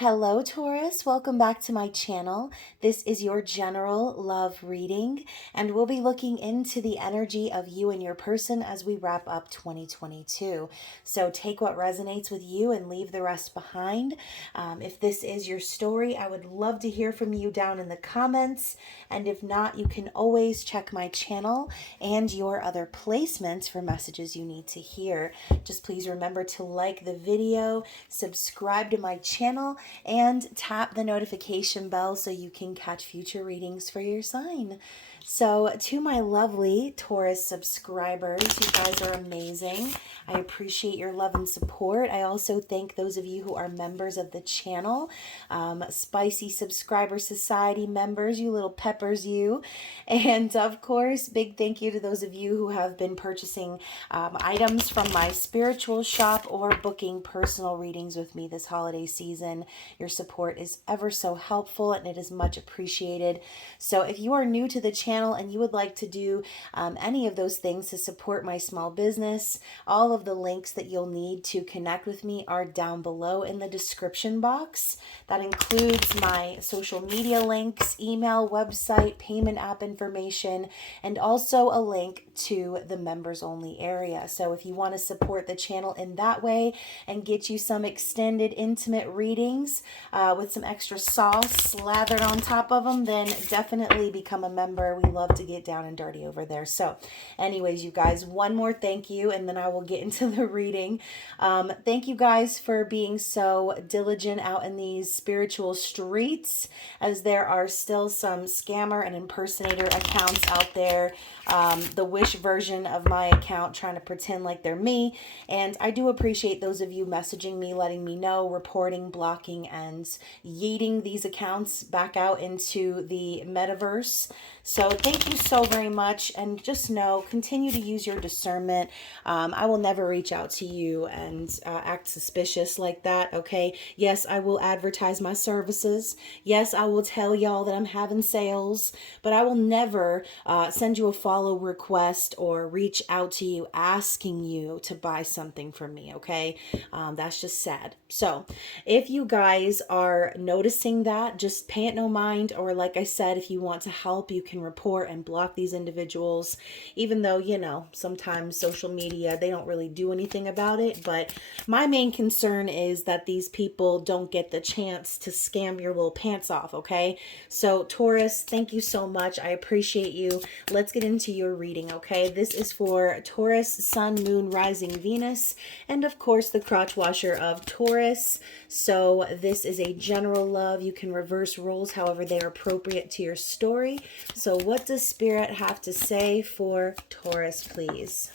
Hello, Taurus. Welcome back to my channel. This is your general love reading, and we'll be looking into the energy of you and your person as we wrap up 2022. So take what resonates with you and leave the rest behind. If this is your story, I would love to hear from you down in the comments. And if not, you can always check my channel and your other placements for messages you need to hear. Just please remember to like the video, subscribe to my channel, and tap the notification bell so you can catch future readings for your sign. So to my lovely Taurus subscribers, you guys are amazing. I appreciate your love and support. I also thank those of you who are members of the channel, Spicy Subscriber Society members, you little peppers, you. And of course, big thank you to those of you who have been purchasing items from my spiritual shop or booking personal readings with me this holiday season. Your support is ever so helpful and it is much appreciated. So if you are new to the channel and you would like to do any of those things to support my small business, all of the links that you'll need to connect with me are down below in the description box. That includes my social media links, email, website, payment app information, and also a link to the members only area. So if you want to support the channel in that way and get you some extended intimate readings with some extra sauce slathered on top of them, then definitely become a member. We love to get down and dirty over there. So anyways, you guys, one more thank you and then I will get into the reading. Thank you guys for being so diligent out in these spiritual streets, as there are still some scammer and impersonator accounts out there, the wish version of my account trying to pretend like they're me. And I do appreciate those of you messaging me, letting me know, reporting, blocking, and yeeting these accounts back out into the metaverse. So thank you so very much, and just know, continue to use your discernment. I will never reach out to you and act suspicious like that, okay? Yes, I will advertise my services. Yes, I will tell y'all that I'm having sales, but I will never send you a follow request or reach out to you asking you to buy something from me, okay? That's just sad. So if you guys are noticing that, just pay it no mind, or like I said, if you want to help, you can report and block these individuals, even though, you know, sometimes social media, they don't really do anything about it. But my main concern is that these people don't get the chance to scam your little pants off, okay? So Taurus, thank you so much. I appreciate you. Let's get into your reading, okay? This is for Taurus, Sun, Moon, Rising, Venus, and of course the crotch washer of Taurus. So this is a general love. You can reverse roles however they are appropriate to your story. So what does Spirit have to say for Taurus, please?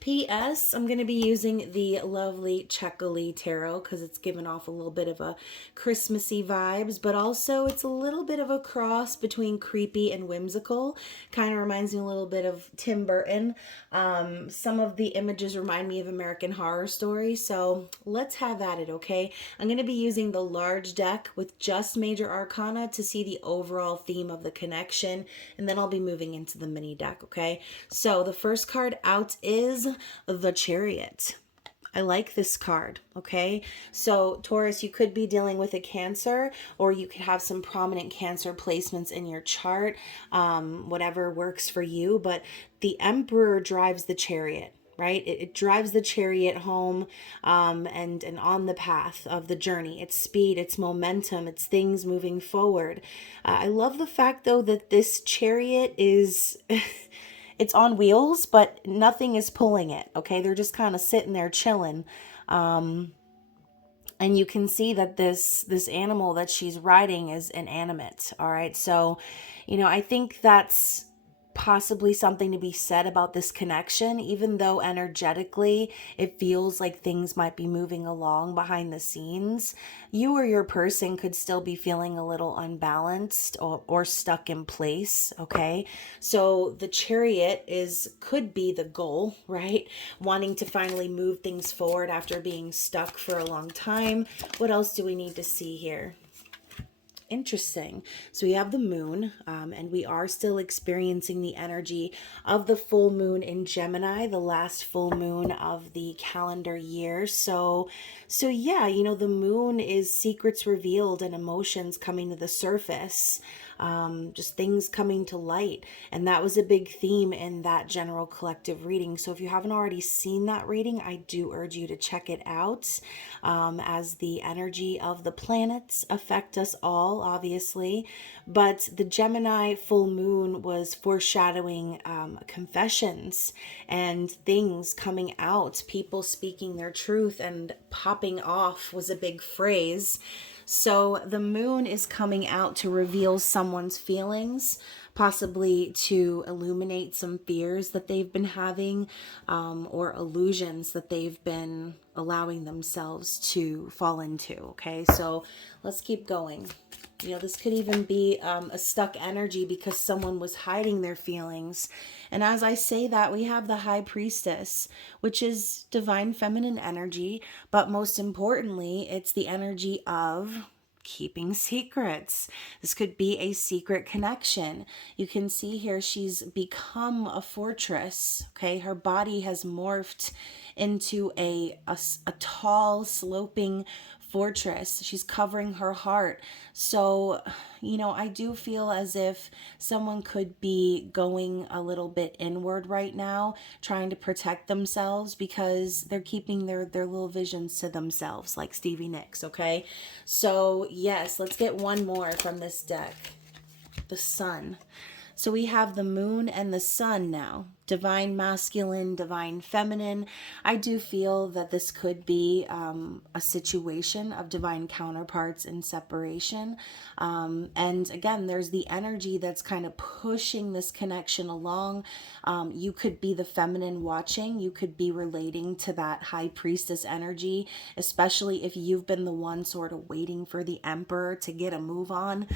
P.S. I'm going to be using the lovely Checkily Tarot because it's given off a little bit of a Christmassy vibes, but also it's a little bit of a cross between creepy and whimsical. Kind of reminds me a little bit of Tim Burton. Some of the images remind me of American Horror Story, so let's have at it, okay? I'm going to be using the large deck with just major arcana to see the overall theme of the connection, and then I'll be moving into the mini deck, okay? So the first card out is the Chariot. I like this card, okay? So Taurus, you could be dealing with a Cancer, or you could have some prominent Cancer placements in your chart, whatever works for you. But the Emperor drives the Chariot, right? It drives the Chariot home and on the path of the journey. It's speed, it's momentum, it's things moving forward. I love the fact, though, that this Chariot is... It's on wheels, but nothing is pulling it, okay? They're just kind of sitting there chilling. And you can see that this animal that she's riding is inanimate, all right? So, you know, I think that's possibly something to be said about this connection, even though energetically it feels like things might be moving along behind the scenes. You or your person could still be feeling a little unbalanced or stuck in place, okay? So the Chariot could be the goal, right? Wanting to finally move things forward after being stuck for a long time. What else do we need to see here? Interesting. So we have the moon, and we are still experiencing the energy of the full moon in Gemini, the last full moon of the calendar year. So yeah, the moon is secrets revealed and emotions coming to the surface, just things coming to light. And that was a big theme in that general collective reading. So if you haven't already seen that reading, I do urge you to check it out, as the energy of the planets affect us all, obviously. But the Gemini full moon was foreshadowing confessions and things coming out, people speaking their truth, and popping off was a big phrase. So the moon is coming out to reveal someone's feelings, possibly to illuminate some fears that they've been having, or illusions that they've been allowing themselves to fall into. Okay, so let's keep going. This could even be a stuck energy because someone was hiding their feelings. And as I say that, we have the High Priestess, which is divine feminine energy, but most importantly, it's the energy of keeping secrets. This could be a secret connection. You can see here she's become a fortress. Okay, her body has morphed into a tall sloping fortress. She's covering her heart. So, I do feel as if someone could be going a little bit inward right now, trying to protect themselves because they're keeping their little visions to themselves, like Stevie Nicks, okay? So, yes, let's get one more from this deck. The Sun. So we have the moon and the sun now. Divine masculine, divine feminine. I do feel that this could be a situation of divine counterparts in separation. And again, there's the energy that's kind of pushing this connection along. You could be the feminine watching. You could be relating to that high priestess energy, especially if you've been the one sort of waiting for the emperor to get a move on.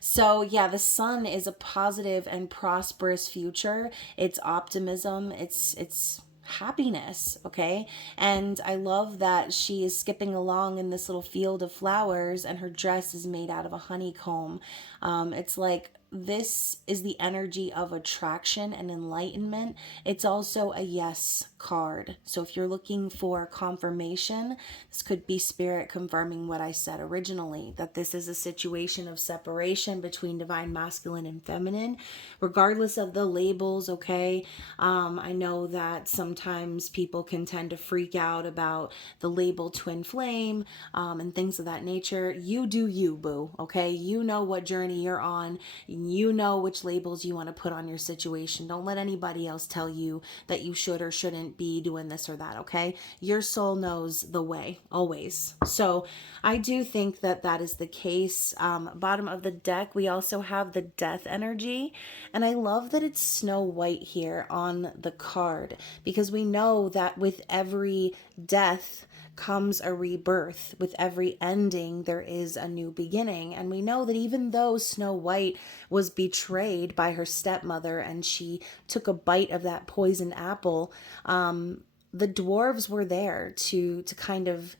So yeah, the sun is a positive and prosperous future. It's optimism. It's happiness, okay? And I love that she is skipping along in this little field of flowers and her dress is made out of a honeycomb. It's like this is the energy of attraction and enlightenment. It's also a yes card. So if you're looking for confirmation, this could be spirit confirming what I said originally, that this is a situation of separation between divine masculine and feminine, regardless of the labels, okay? I know that sometimes people can tend to freak out about the label twin flame, and things of that nature. You do you, boo, okay? You know what journey you're on. You know which labels you want to put on your situation. Don't let anybody else tell you that you should or shouldn't be doing this or that, okay? Your soul knows the way, always. So I do think that that is the case. Bottom of the deck, we also have the death energy. And I love that it's Snow White here on the card, because we know that with every death comes a rebirth. With every ending, there is a new beginning. And we know that even though Snow White was betrayed by her stepmother and she took a bite of that poison apple, the dwarves were there to kind of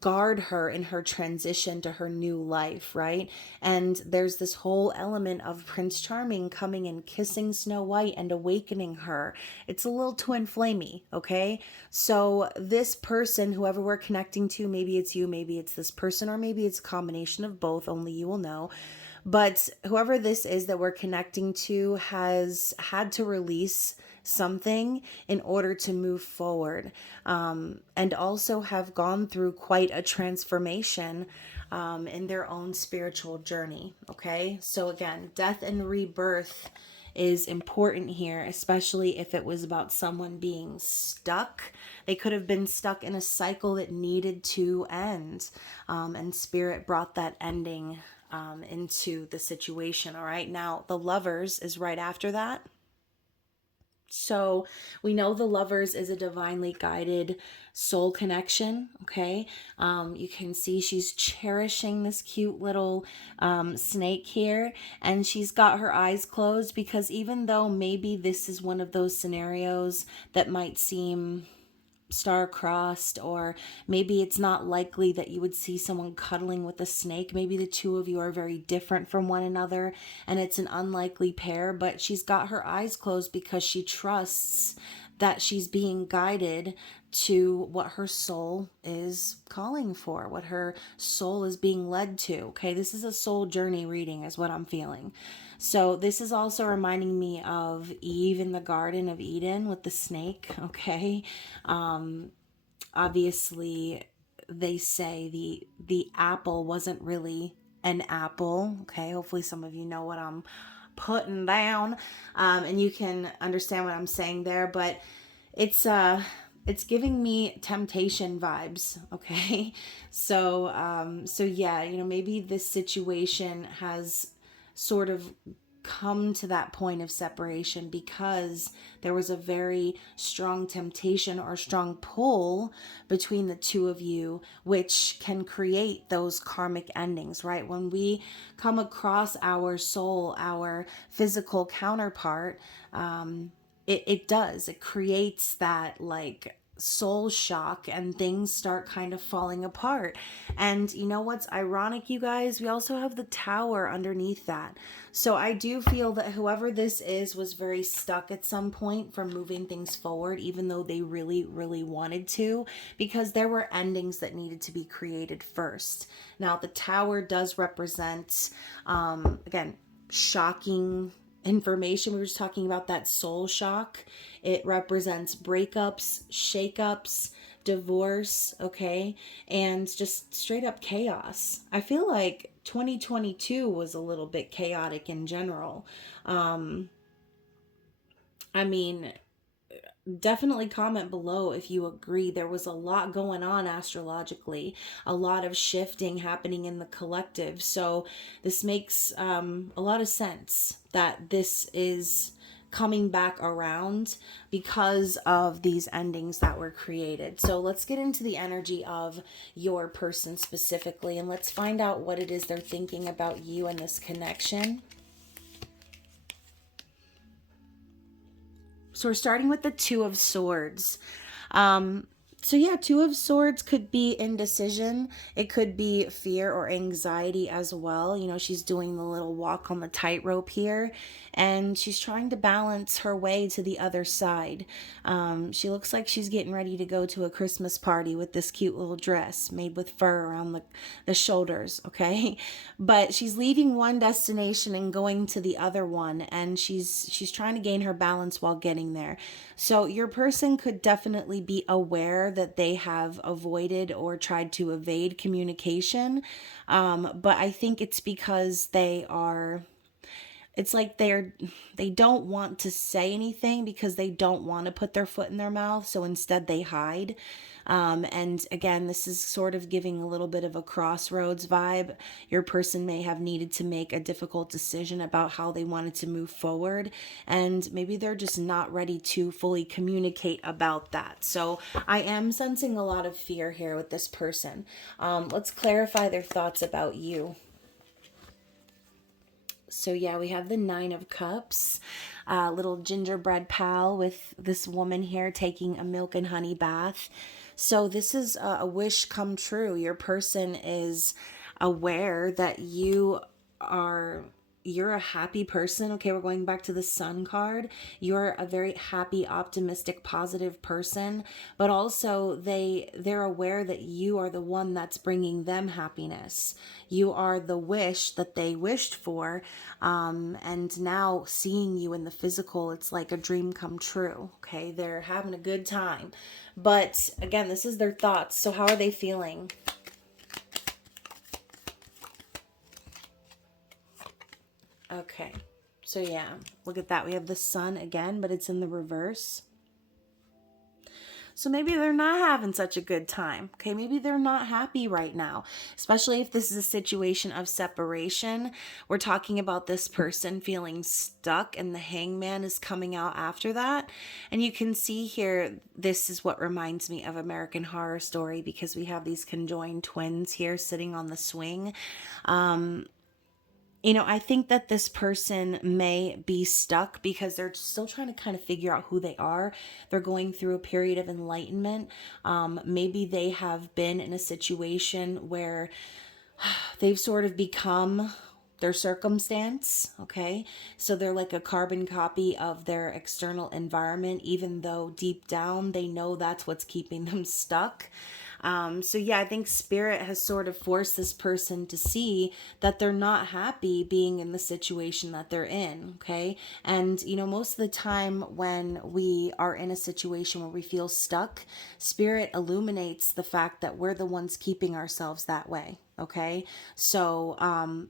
guard her in her transition to her new life, right? And there's this whole element of Prince Charming coming and kissing Snow White and awakening her. It's a little twin flamey, okay? So this person, whoever we're connecting to, maybe it's you, maybe it's this person, or maybe it's a combination of both, only you will know. But whoever this is that we're connecting to has had to release something in order to move forward, and also have gone through quite a transformation in their own spiritual journey. Okay, so again, death and rebirth is important here, especially if it was about someone being stuck. They could have been stuck in a cycle that needed to end, and spirit brought that ending into the situation. All right, now the Lovers is right after that. So we know the Lovers is a divinely guided soul connection, okay? You can see she's cherishing this cute little snake here, and she's got her eyes closed because even though maybe this is one of those scenarios that might seem star-crossed, or maybe it's not likely that you would see someone cuddling with a snake. Maybe the two of you are very different from one another and it's an unlikely pair, but she's got her eyes closed because she trusts that she's being guided to what her soul is calling for, what her soul is being led to. Okay, this is a soul journey reading, is what I'm feeling. So this is also reminding me of Eve in the Garden of Eden with the snake. Okay, obviously they say the apple wasn't really an apple. Okay, hopefully some of you know what I'm putting down, and you can understand what I'm saying there. But it's giving me temptation vibes. Okay, so yeah, maybe this situation has sort of come to that point of separation because there was a very strong temptation or strong pull between the two of you, which can create those karmic endings, right? When we come across our soul, our physical counterpart, it creates that like soul shock, and things start kind of falling apart. And you know what's ironic, you guys? We also have the Tower underneath that. So I do feel that whoever this is was very stuck at some point from moving things forward, even though they really, really wanted to, because there were endings that needed to be created first. Now, the Tower does represent, again, shocking information. We were just talking about that soul shock. It represents breakups, shakeups, divorce, okay, and just straight up chaos. I feel like 2022 was a little bit chaotic in general. I mean, definitely comment below if you agree. There was a lot going on astrologically, a lot of shifting happening in the collective. So this makes a lot of sense that this is coming back around because of these endings that were created. So let's get into the energy of your person specifically, and let's find out what it is they're thinking about you and this connection. So we're starting with the Two of Swords. So yeah, Two of Swords could be indecision. It could be fear or anxiety as well. She's doing the little walk on the tightrope here, and she's trying to balance her way to the other side. She looks like she's getting ready to go to a Christmas party with this cute little dress made with fur around the shoulders, okay? But she's leaving one destination and going to the other one, and she's trying to gain her balance while getting there. So your person could definitely be aware that they have avoided or tried to evade communication. But I think it's because it's like they don't want to say anything because they don't want to put their foot in their mouth. So instead they hide. And again, this is sort of giving a little bit of a crossroads vibe. Your person may have needed to make a difficult decision about how they wanted to move forward, and maybe they're just not ready to fully communicate about that. So I am sensing a lot of fear here with this person. Let's clarify their thoughts about you. So yeah, we have the Nine of Cups, little gingerbread pal with this woman here taking a milk and honey bath. So this is a wish come true. Your person is aware that you're a happy person. Okay, we're going back to the Sun card. You're a very happy, optimistic, positive person, but also they're aware that you are the one that's bringing them happiness. You are the wish that they wished for, and now seeing you in the physical, it's like a dream come true. Okay, they're having a good time. But again, this is their thoughts. So how are they feeling? Okay, so yeah, look at that. We have the Sun again, but it's in the reverse. So maybe they're not having such a good time. Okay, maybe they're not happy right now, especially if this is a situation of separation. We're talking about this person feeling stuck, and the Hangman is coming out after that. And you can see here, this is what reminds me of American Horror Story, because we have these conjoined twins here sitting on the swing. I think that this person may be stuck because they're still trying to kind of figure out who they are. They're going through a period of enlightenment. Maybe they have been in a situation where they've sort of become their circumstance, okay? So they're like a carbon copy of their external environment, even though deep down they know that's what's keeping them stuck. So yeah, I think spirit has sort of forced this person to see that they're not happy being in the situation that they're in, okay? And most of the time when we are in a situation where we feel stuck, spirit illuminates the fact that we're the ones keeping ourselves that way. Okay, so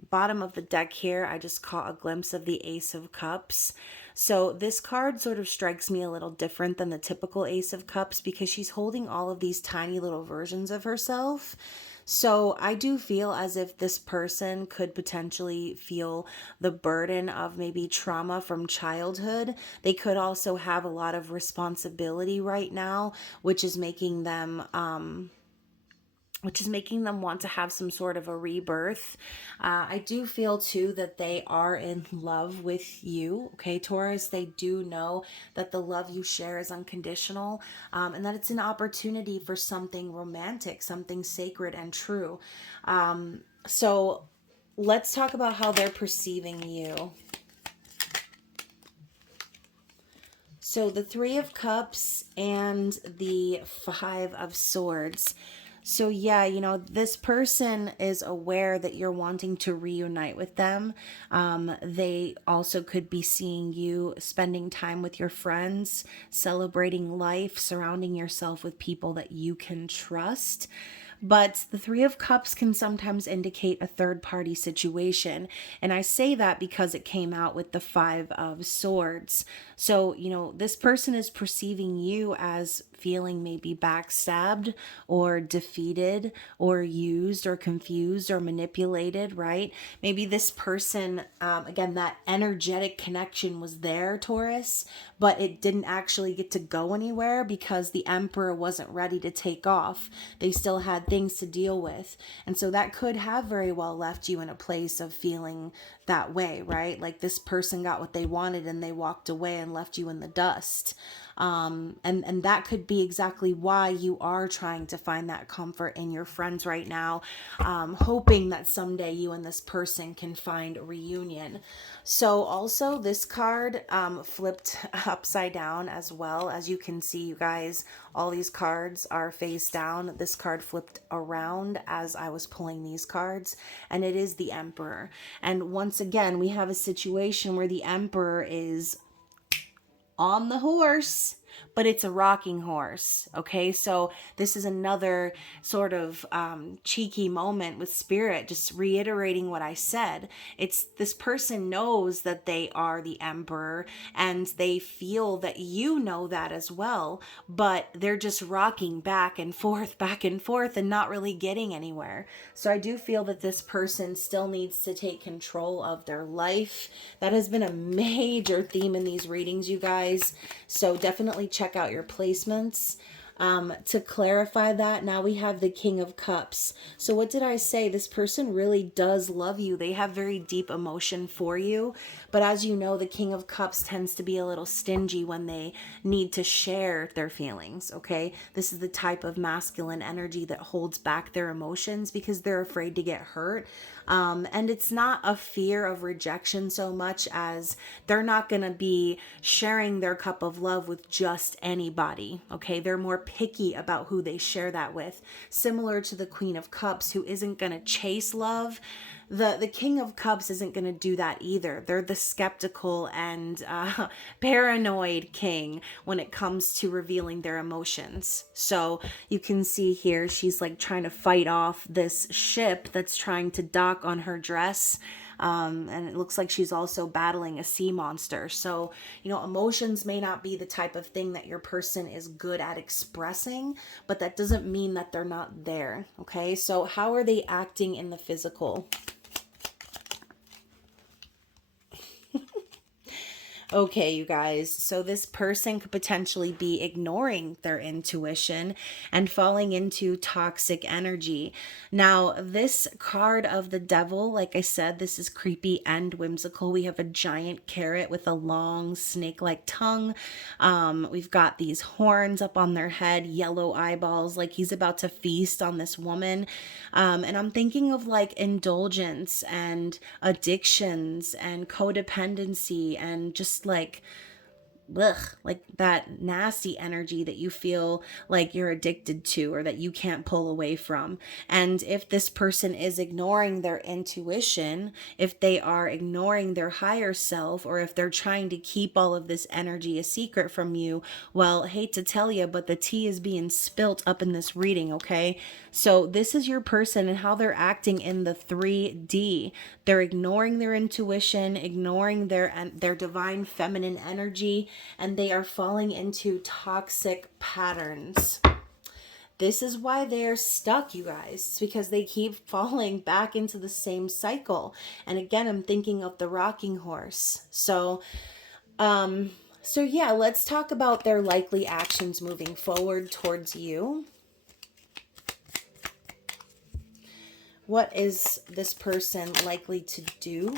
bottom of the deck here, I just caught a glimpse of the Ace of Cups. So this card sort of strikes me a little different than the typical Ace of Cups because she's holding all of these tiny little versions of herself. So I do feel as if this person could potentially feel the burden of maybe trauma from childhood. They could also have a lot of responsibility right now, which is making them want to have some sort of a rebirth. I do feel too that they are in love with you, okay, Taurus. They do know that the love you share is unconditional, and that it's an opportunity for something romantic, something sacred and true. So let's talk about how they're perceiving you. So the Three of Cups and the Five of Swords. So yeah, this person is aware that you're wanting to reunite with them. They also could be seeing you spending time with your friends, celebrating life, surrounding yourself with people that you can trust. But the Three of Cups can sometimes indicate a third party situation. And I say that because it came out with the Five of Swords. So, this person is perceiving you as feeling maybe backstabbed or defeated or used or confused or manipulated, right? Maybe this person, again, that energetic connection was there, Taurus, but it didn't actually get to go anywhere because the Emperor wasn't ready to take off. They still had things to deal with. And so that could have very well left you in a place of feeling that way, right? Like this person got what they wanted and they walked away and left you in the dust. And that could be exactly why you are trying to find that comfort in your friends right now, hoping that someday you and this person can find a reunion. So also this card flipped upside down as well. As you can see, you guys, all these cards are face down. This card flipped around as I was pulling these cards, and it is the Emperor. And once again, we have a situation where the Emperor is on the horse, but it's a rocking horse. Okay, so this is another sort of cheeky moment with spirit, just reiterating what I said. It's this person knows that they are the Emperor and they feel that you know that as well, but they're just rocking back and forth and not really getting anywhere. So I do feel that this person still needs to take control of their life. That has been a major theme in these readings, you guys. So definitely check out your placements. To clarify that, now we have the King of Cups. So what did I say? This person really does love you. They have very deep emotion for you. But as you know, the King of Cups tends to be a little stingy when they need to share their feelings, okay? This is the type of masculine energy that holds back their emotions because they're afraid to get hurt. And it's not a fear of rejection so much as they're not going to be sharing their cup of love with just anybody, okay? They're more picky about who they share that with, similar to the Queen of Cups, who isn't going to chase love. The King of Cups isn't going to do that either. They're the skeptical and paranoid king when it comes to revealing their emotions. So you can see here, she's like trying to fight off this ship that's trying to dock on her dress. And it looks like she's also battling a sea monster. So, emotions may not be the type of thing that your person is good at expressing, but that doesn't mean that they're not there. Okay, so how are they acting in the physical? Okay, you guys. So this person could potentially be ignoring their intuition and falling into toxic energy. Now, this card of the devil, like I said, this is creepy and whimsical. We have a giant carrot with a long snake-like tongue. We've got these horns up on their head, yellow eyeballs, like he's about to feast on this woman. And I'm thinking of like indulgence and addictions and codependency and just like that nasty energy that you feel like you're addicted to or that you can't pull away from. And if this person is ignoring their intuition, if they are ignoring their higher self, or if they're trying to keep all of this energy a secret from you, well, hate to tell you, but the tea is being spilt up in this reading, okay? So this is your person and how they're acting in the 3D. They're ignoring their intuition, ignoring their divine feminine energy, and they are falling into toxic patterns. This is why they're stuck, you guys. It's because they keep falling back into the same cycle. And again, I'm thinking of the rocking horse. So yeah, let's talk about their likely actions moving forward towards you. What is this person likely to do?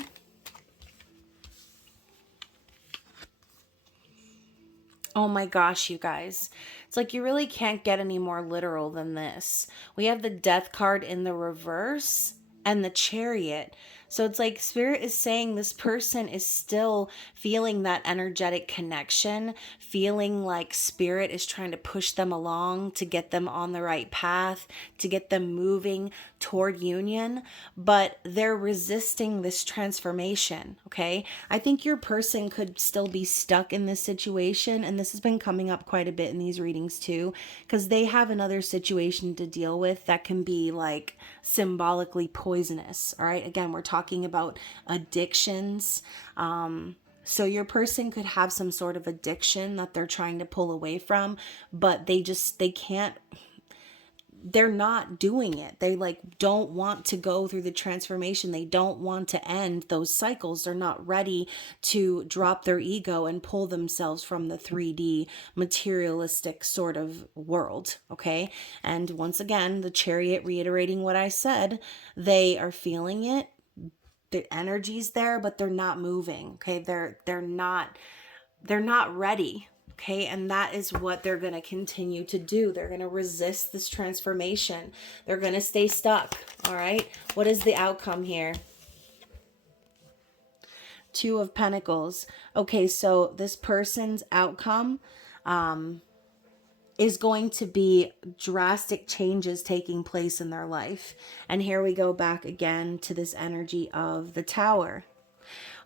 Oh my gosh, you guys. It's like you really can't get any more literal than this. We have the Death card in the reverse and the Chariot. So it's like Spirit is saying this person is still feeling that energetic connection, feeling like Spirit is trying to push them along to get them on the right path, to get them moving toward union, but they're resisting this transformation, okay? I think your person could still be stuck in this situation, and this has been coming up quite a bit in these readings too, because they have another situation to deal with that can be like symbolically poisonous, all right? Again, we're talking about addictions. So your person could have some sort of addiction that they're trying to pull away from, but they can't, they're not doing it. They like don't want to go through the transformation. They don't want to end those cycles. They're not ready to drop their ego and pull themselves from the 3D materialistic sort of world. Okay. And once again, the Chariot reiterating what I said, they are feeling it. The energy's there, but they're not moving. Okay. They're not ready. Okay, and that is what they're going to continue to do. They're going to resist this transformation. They're going to stay stuck. All right, what is the outcome here? Two of Pentacles. Okay, so this person's outcome is going to be drastic changes taking place in their life. And here we go back again to this energy of the Tower.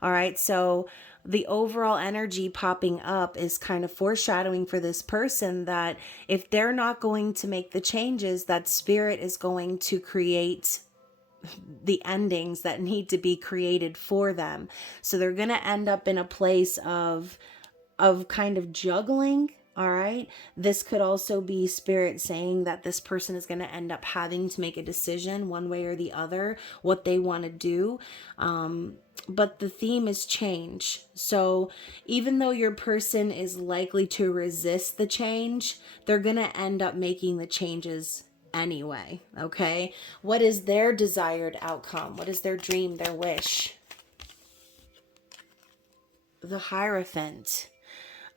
All right, so the overall energy popping up is kind of foreshadowing for this person that if they're not going to make the changes, that Spirit is going to create the endings that need to be created for them. So they're going to end up in a place of kind of juggling. All right. This could also be Spirit saying that this person is going to end up having to make a decision one way or the other, what they want to do. But the theme is change. So even though your person is likely to resist the change, they're going to end up making the changes anyway. Okay. What is their desired outcome? What is their dream, their wish? The Hierophant.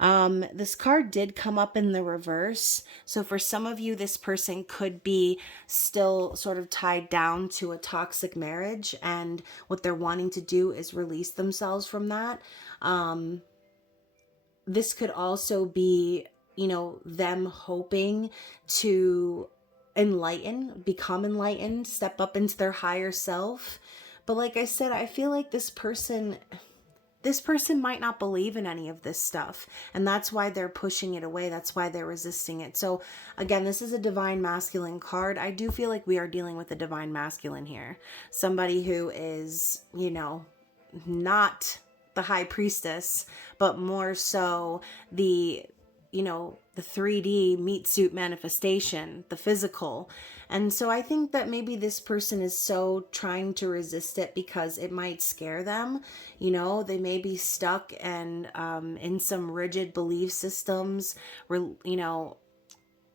This card did come up in the reverse. So for some of you, this person could be still sort of tied down to a toxic marriage, and what they're wanting to do is release themselves from that. This could also be, them hoping to become enlightened, step up into their higher self. But like I said, I feel like this person might not believe in any of this stuff, and that's why they're pushing it away. That's why they're resisting it. So again, this is a divine masculine card. I do feel like we are dealing with a divine masculine here. Somebody who is, not the high priestess, but more so the 3D meat suit manifestation, the physical. And so I think that maybe this person is so trying to resist it because it might scare them. You know, they may be stuck and in some rigid belief systems, you know,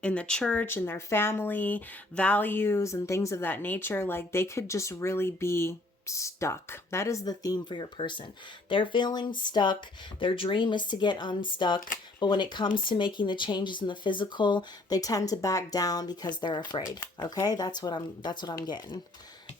in the church, in their family, values, and things of that nature. Like they could just really be stuck. That is the theme for your person. They're feeling stuck. Their dream is to get unstuck. But when it comes to making the changes in the physical, they tend to back down because they're afraid. Okay? That's what I'm getting.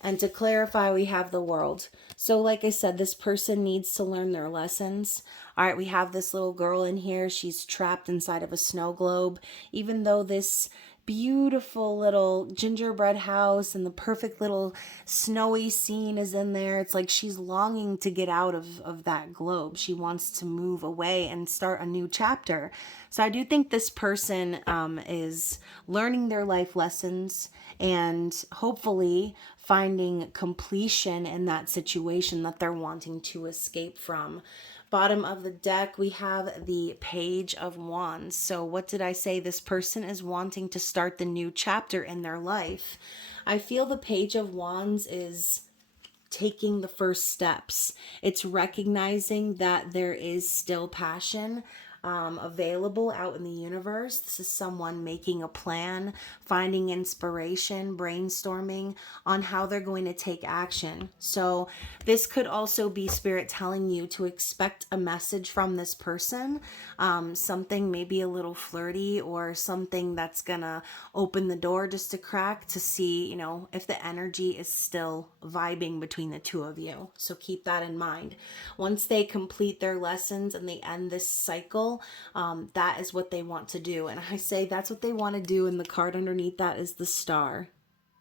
And to clarify, we have the world. So like I said, this person needs to learn their lessons. All right, we have this little girl in here. She's trapped inside of a snow globe. Even though this beautiful little gingerbread house and the perfect little snowy scene is in there, it's like she's longing to get out of that globe. She wants to move away and start a new chapter. So I do think this person is learning their life lessons and hopefully finding completion in that situation that they're wanting to escape from. Bottom of the deck, we have the Page of Wands. So what did I say? This person is wanting to start the new chapter in their life. I feel the Page of Wands is taking the first steps. It's recognizing that there is still passion available out in the universe. This is someone making a plan, finding inspiration, brainstorming on how they're going to take action. So this could also be Spirit telling you to expect a message from this person, something maybe a little flirty or something that's gonna open the door just a crack to see, you know, if the energy is still vibing between the two of you. So keep that in mind. Once they complete their lessons and they end this cycle, that is what they want to do. And I say that's what they want to do, and the card underneath that is the Star.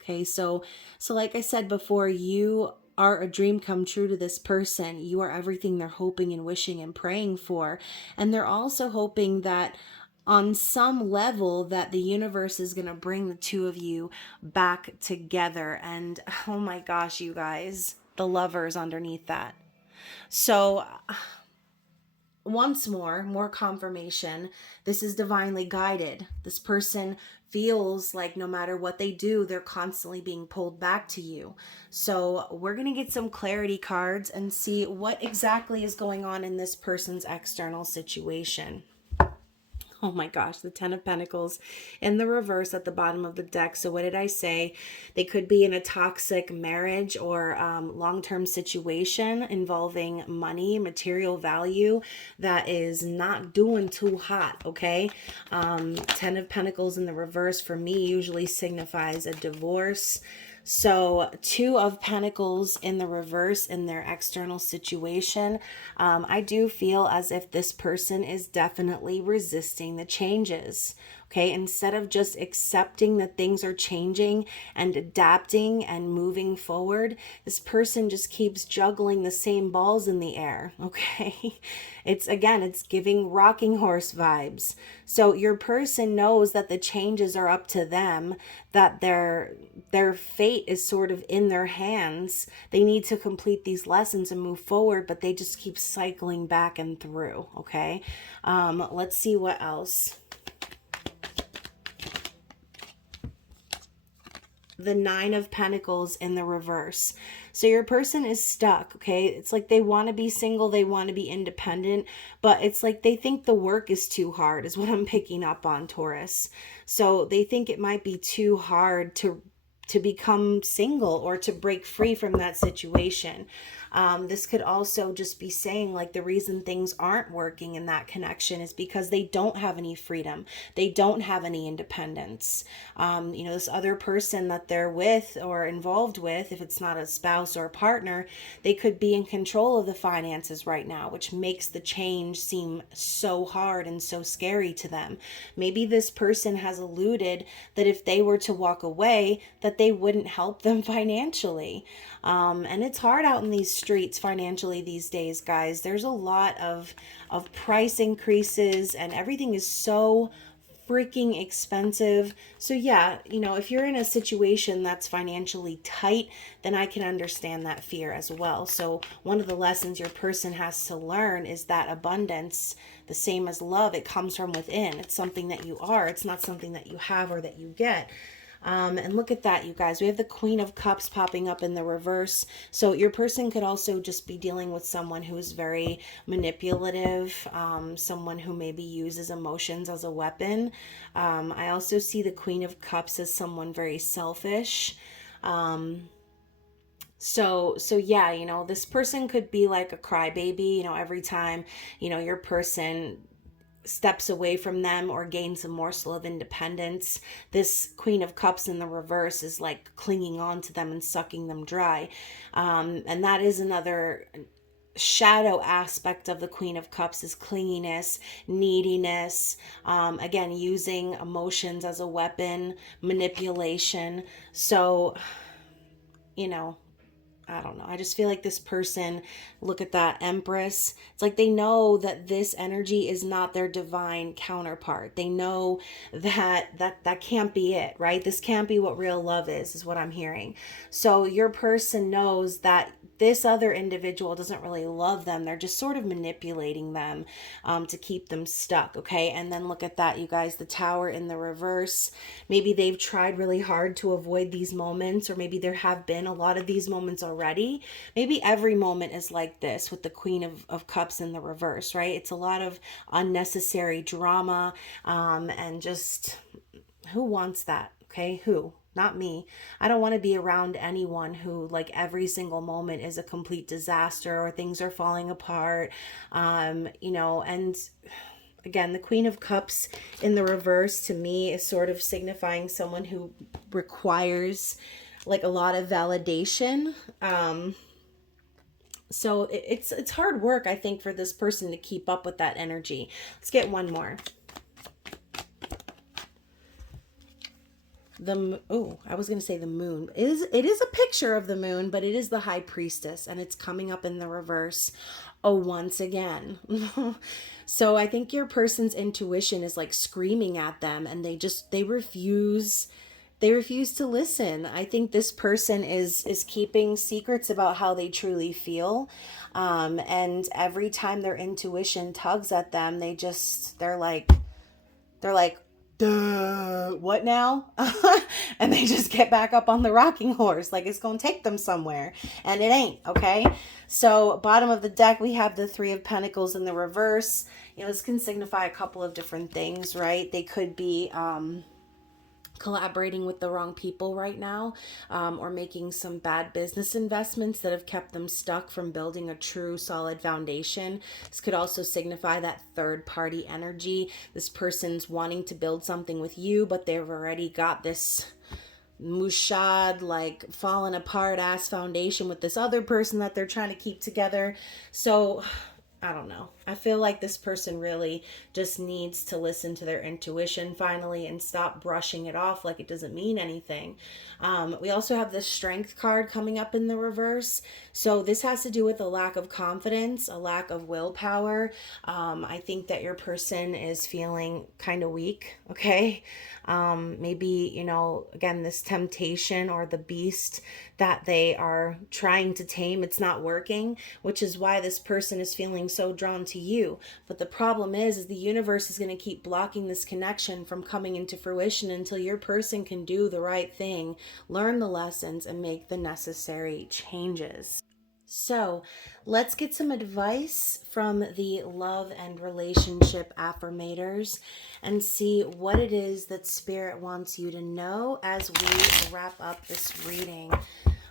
Okay, so like I said before, you are a dream come true to this person. You are everything they're hoping and wishing and praying for. And they're also hoping that on some level that the universe is going to bring the two of you back together. And oh my gosh, you guys, the Lovers underneath that. So once more confirmation, this is divinely guided. This person feels like no matter what they do, they're constantly being pulled back to you. So we're going to get some clarity cards and see what exactly is going on in this person's external situation. Oh my gosh, the Ten of Pentacles in the reverse at the bottom of the deck. So what did I say? They could be in a toxic marriage or long-term situation involving money, material value that is not doing too hot, okay? Ten of Pentacles in the reverse for me usually signifies a divorce. So Two of Pentacles in the reverse in their external situation. I do feel as if this person is definitely resisting the changes. Okay, instead of just accepting that things are changing and adapting and moving forward, this person just keeps juggling the same balls in the air. Okay, it's giving rocking horse vibes. So your person knows that the changes are up to them, that their fate is sort of in their hands. They need to complete these lessons and move forward, but they just keep cycling back and through. Okay, let's see what else. The Nine of Pentacles in the reverse. So your person is stuck, okay? It's like they want to be single, they want to be independent, but it's like they think the work is too hard is what I'm picking up on, Taurus. So they think it might be too hard to become single or to break free from that situation. This could also just be saying like the reason things aren't working in that connection is because they don't have any freedom. They don't have any independence. This other person that they're with or involved with, if it's not a spouse or a partner, they could be in control of the finances right now, which makes the change seem so hard and so scary to them. Maybe this person has alluded that if they were to walk away, that they wouldn't help them financially. And it's hard out in these streets financially these days, guys. There's a lot of price increases and everything is so freaking expensive. So yeah, if you're in a situation that's financially tight, then I can understand that fear as well. So one of the lessons your person has to learn is that abundance, the same as love, it comes from within. It's something that you are. It's not something that you have or that you get. And look at that, you guys. We have the Queen of Cups popping up in the reverse. So your person could also just be dealing with someone who is very manipulative, someone who maybe uses emotions as a weapon. I also see the Queen of Cups as someone very selfish. So yeah, this person could be like a crybaby, every time, your person steps away from them or gains a morsel of independence. This Queen of Cups in the reverse is like clinging on to them and sucking them dry. And that is another shadow aspect of the Queen of Cups, is clinginess, neediness, again, using emotions as a weapon, manipulation. So, you know, I don't know. I just feel like this person, look at that Empress. It's like they know that this energy is not their divine counterpart. They know that can't be it, right? This can't be what real love is what I'm hearing. So your person knows that this other individual doesn't really love them. They're just sort of manipulating them to keep them stuck, okay? And then look at that, you guys, the Tower in the reverse. Maybe they've tried really hard to avoid these moments, or maybe there have been a lot of these moments already. Maybe every moment is like this with the Queen of Cups in the reverse, right? It's a lot of unnecessary drama, and just, who wants that? Okay, who? Not me. I don't want to be around anyone who, like, every single moment is a complete disaster or things are falling apart. And again, the Queen of Cups in the reverse to me is sort of signifying someone who requires like a lot of validation. So it's hard work, I think, for this person to keep up with that energy. Let's get one more. I was going to say the moon. It is a picture of the moon, but it is the High Priestess, and it's coming up in the reverse. Oh, once again. So I think your person's intuition is like screaming at them, and they refuse to listen. I think this person is keeping secrets about how they truly feel. And every time their intuition tugs at them, they're like, duh, what now? And they just get back up on the rocking horse like it's going to take them somewhere. And it ain't, okay? So bottom of the deck, we have the Three of Pentacles in the reverse. This can signify a couple of different things, right? They could be collaborating with the wrong people right now, or making some bad business investments that have kept them stuck from building a true solid foundation. This could also signify that third party energy. This person's wanting to build something with you, but they've already got this mushad, like fallen apart ass foundation with this other person that they're trying to keep together. So I don't know. I feel like this person really just needs to listen to their intuition finally and stop brushing it off like it doesn't mean anything. We also have the Strength card coming up in the reverse. So this has to do with a lack of confidence, a lack of willpower. I think that your person is feeling kind of weak, okay? Maybe, again, this temptation or the beast that they are trying to tame, it's not working, which is why this person is feeling so drawn to you. But the problem is the universe is going to keep blocking this connection from coming into fruition until your person can do the right thing, learn the lessons, and make the necessary changes. So let's get some advice from the love and relationship affirmators and see what it is that Spirit wants you to know as we wrap up this reading.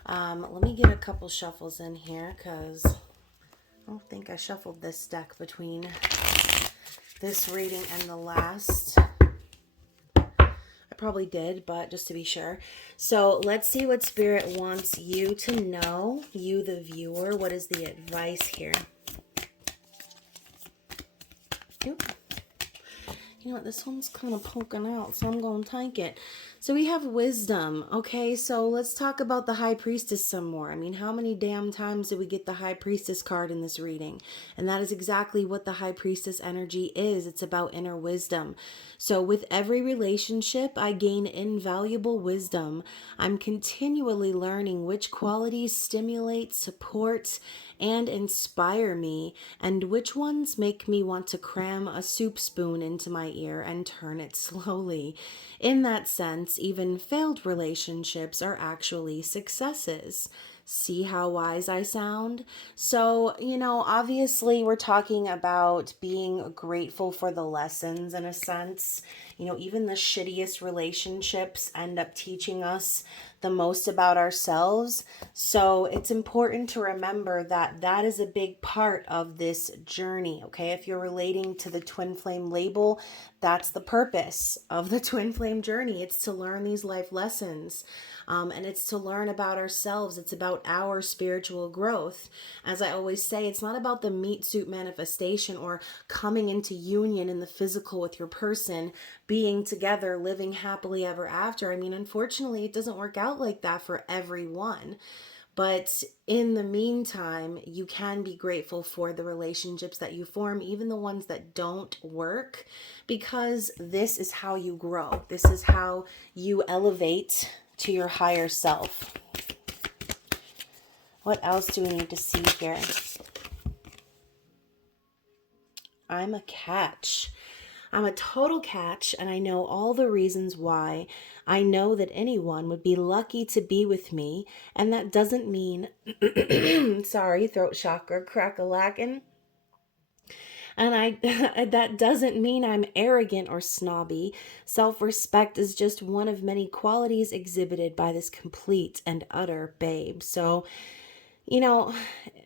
Let me get a couple shuffles in here because I don't think I shuffled this deck between this reading and the last. I probably did, but just to be sure. So let's see what Spirit wants you to know, you the viewer. What is the advice here? Oop. You know what, this one's kind of poking out, so I'm going to take it. So we have wisdom. Okay, so let's talk about the High Priestess some more. I mean, how many damn times did we get the High Priestess card in this reading? And that is exactly what the High Priestess energy is. It's about inner wisdom. So with every relationship, I gain invaluable wisdom. I'm continually learning which qualities stimulate, support, and inspire me, and which ones make me want to cram a soup spoon into my ear and turn it slowly. In that sense, sense, even failed relationships are actually successes. See how wise I sound? So, obviously we're talking about being grateful for the lessons in a sense. Even the shittiest relationships end up teaching us the most about ourselves. So it's important to remember that that is a big part of this journey, okay? If you're relating to the twin flame label, that's the purpose of the twin flame journey. It's to learn these life lessons. And it's to learn about ourselves. It's about our spiritual growth. As I always say, it's not about the meat suit manifestation or coming into union in the physical with your person, being together, living happily ever after. I mean, unfortunately, it doesn't work out like that for everyone. But in the meantime, you can be grateful for the relationships that you form, even the ones that don't work, because this is how you grow. This is how you elevate to your higher self. What else do we need to see here? I'm a catch. I'm a total catch, and I know all the reasons why. I know that anyone would be lucky to be with me, and that doesn't mean, sorry, throat chakra, crack-a-lackin'. And that doesn't mean I'm arrogant or snobby. Self-respect is just one of many qualities exhibited by this complete and utter babe. So,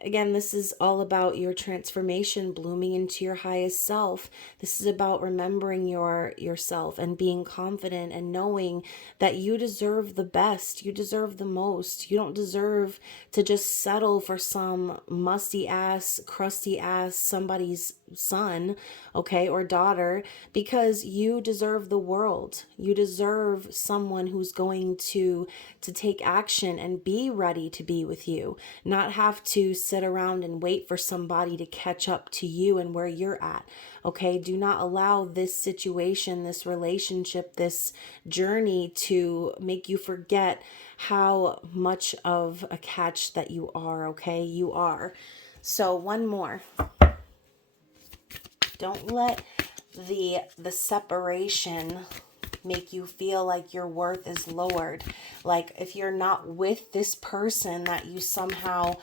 again, this is all about your transformation, blooming into your highest self. This is about remembering yourself and being confident and knowing that you deserve the best. You deserve the most. You don't deserve to just settle for some musty ass, crusty ass, somebody's son, okay, or daughter, because you deserve the world. You deserve someone who's going to take action and be ready to be with you, not have to sit around and wait for somebody to catch up to you and where you're at. Okay, do not allow this situation, this relationship, this journey to make you forget how much of a catch that you are. Okay, you are. So one more. Don't let the separation make you feel like your worth is lowered. Like if you're not with this person, that you somehow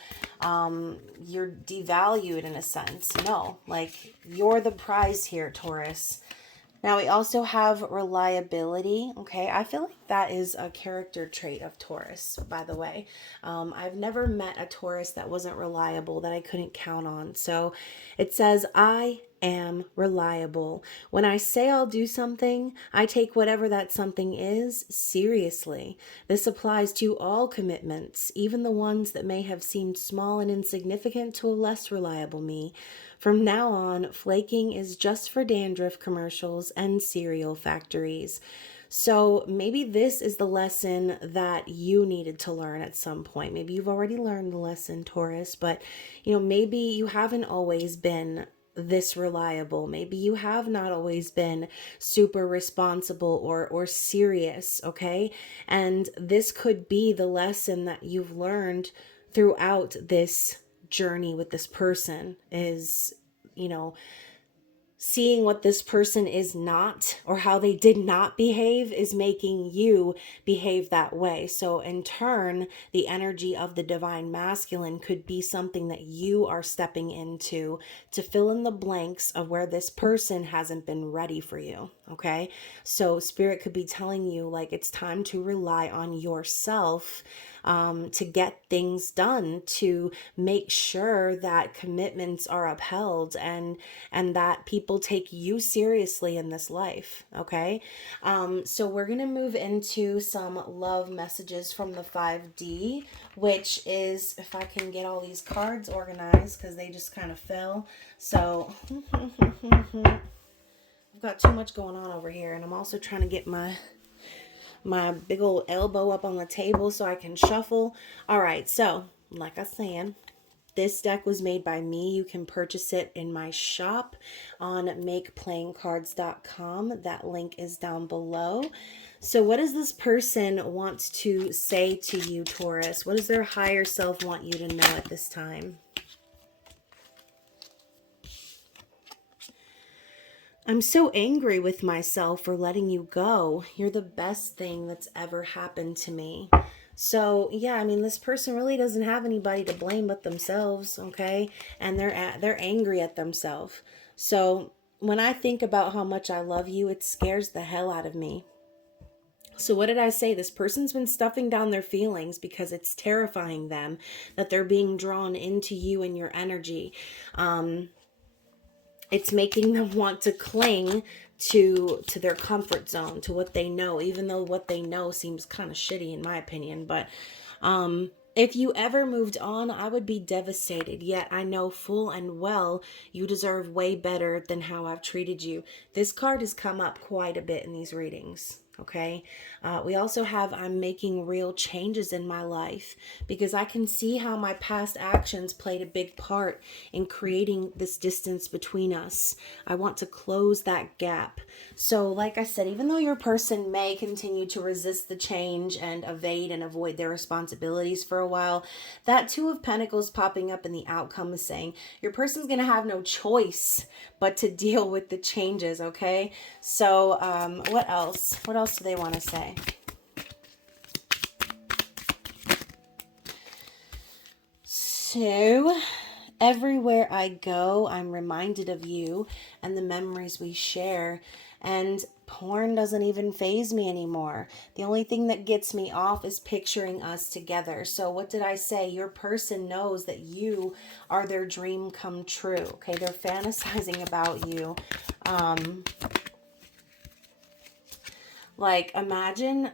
you're devalued in a sense. No, like you're the prize here, Taurus. Now we also have reliability. Okay, I feel like that is a character trait of Taurus, by the way. I've never met a Taurus that wasn't reliable, that I couldn't count on. So it says, I am reliable. When I say I'll do something, I take whatever that something is seriously. This applies to all commitments, even the ones that may have seemed small and insignificant to a less reliable me. From now on, flaking is just for dandruff commercials and cereal factories. So maybe this is the lesson that you needed to learn at some point. Maybe you've already learned the lesson, Taurus, but maybe you haven't always been this reliable. Maybe you have not always been super responsible or serious, okay? And this could be the lesson that you've learned throughout this journey with this person, is seeing what this person is not, or how they did not behave, is making you behave that way. So in turn, the energy of the divine masculine could be something that you are stepping into to fill in the blanks of where this person hasn't been ready for you. Okay. So spirit could be telling you, like, it's time to rely on yourself to get things done, to make sure that commitments are upheld and that people take you seriously in this life. Okay. So we're going to move into some love messages from the 5D, which is, if I can get all these cards organized, because they just kind of fell. So I've got too much going on over here, and I'm also trying to get my big old elbow up on the table so I can shuffle. All right, so like I said, this deck was made by me. You can purchase it in my shop on makeplayingcards.com. That link is down below. So what does this person want to say to you, Taurus? What does their higher self want you to know at this time? I'm so angry with myself for letting you go. You're the best thing that's ever happened to me. So, yeah, I mean, this person really doesn't have anybody to blame but themselves, okay? And they're angry at themselves. So, when I think about how much I love you, it scares the hell out of me. So, what did I say? This person's been stuffing down their feelings because it's terrifying them that they're being drawn into you and your energy. It's making them want to cling to their comfort zone, to what they know, even though what they know seems kind of shitty in my opinion. But if you ever moved on, I would be devastated. Yet I know full and well you deserve way better than how I've treated you. This card has come up quite a bit in these readings. Okay. We also have I'm making real changes in my life because I can see how my past actions played a big part in creating this distance between us. I want to close that gap. So, like I said, even though your person may continue to resist the change and evade and avoid their responsibilities for a while, that Two of Pentacles popping up in the outcome is saying your person's going to have no choice but to deal with the changes, okay? So, what else? What else do they want to say? So, everywhere I go, I'm reminded of you and the memories we share. And porn doesn't even faze me anymore. The only thing that gets me off is picturing us together. So, what did I say? Your person knows that you are their dream come true. Okay, they're fantasizing about you. Like, imagine,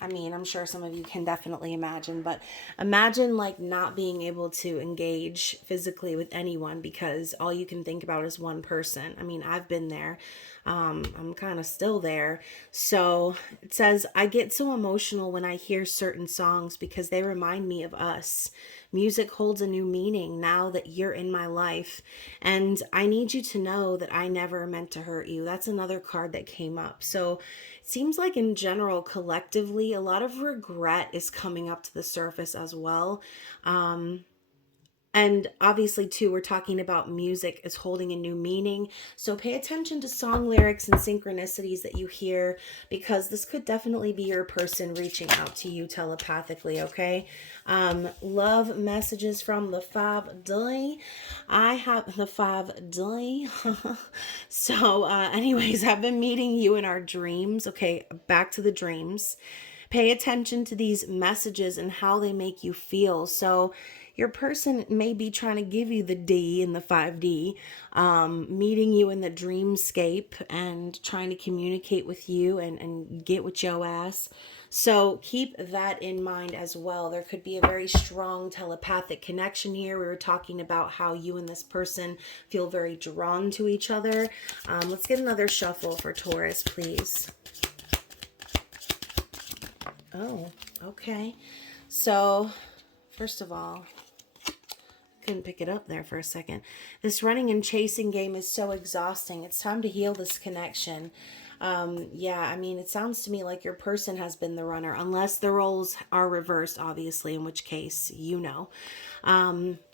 I mean, I'm sure some of you can definitely imagine, but imagine like not being able to engage physically with anyone because all you can think about is one person. I mean, I've been there. I'm kind of still there. So it says, I get so emotional when I hear certain songs because they remind me of us. Music holds a new meaning now that you're in my life. And I need you to know that I never meant to hurt you. That's another card that came up. So it seems like in general, collectively, a lot of regret is coming up to the surface as well. And obviously, too, we're talking about music is holding a new meaning. So pay attention to song lyrics and synchronicities that you hear because this could definitely be your person reaching out to you telepathically, okay? Love messages from the 5D. I have the 5D. So, anyways, I've been meeting you in our dreams. Okay, back to the dreams. Pay attention to these messages and how they make you feel. So, your person may be trying to give you the D in the 5D, meeting you in the dreamscape and trying to communicate with you and get with your ass. So keep that in mind as well. There could be a very strong telepathic connection here. We were talking about how you and this person feel very drawn to each other. Let's get another shuffle for Taurus, please. Oh, okay. So, first of all, couldn't pick it up there for a second. This running and chasing game is so exhausting. It's time to heal this connection. Yeah, I mean, it sounds to me like your person has been the runner, unless the roles are reversed, obviously, in which case, you know.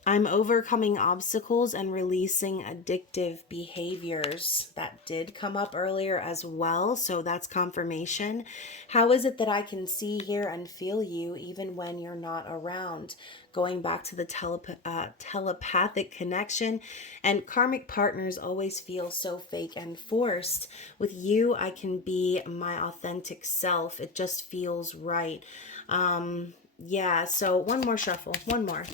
I'm overcoming obstacles and releasing addictive behaviors. That did come up earlier as well, so that's confirmation. How is it that I can see, hear, and feel you even when you're not around? Going back to the telepathic connection, and karmic partners always feel so fake and forced. With you, I can be my authentic self. It just feels right. Yeah, so one more shuffle, one more.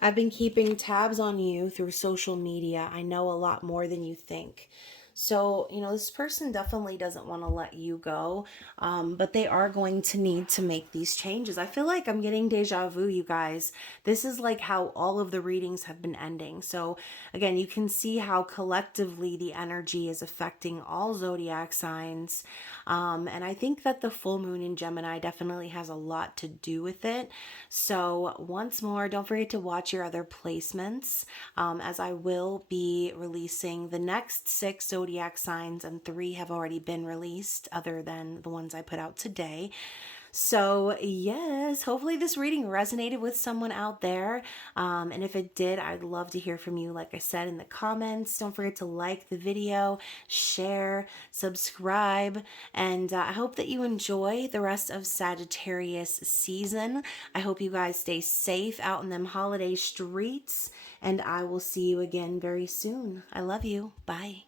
I've been keeping tabs on you through social media. I know a lot more than you think. So, you know, this person definitely doesn't want to let you go, but they are going to need to make these changes. I feel like I'm getting deja vu, you guys. This is like how all of the readings have been ending. So, again, you can see how collectively the energy is affecting all zodiac signs. And I think that the full moon in Gemini definitely has a lot to do with it. So, once more, don't forget to watch your other placements, as I will be releasing the next 6 zodiac signs, and 3 have already been released other than the ones I put out today. So yes, hopefully this reading resonated with someone out there. And if it did, I'd love to hear from you. Like I said in the comments, don't forget to like the video, share, subscribe, and I hope that you enjoy the rest of Sagittarius season. I hope you guys stay safe out in them holiday streets, and I will see you again very soon. I love you. Bye.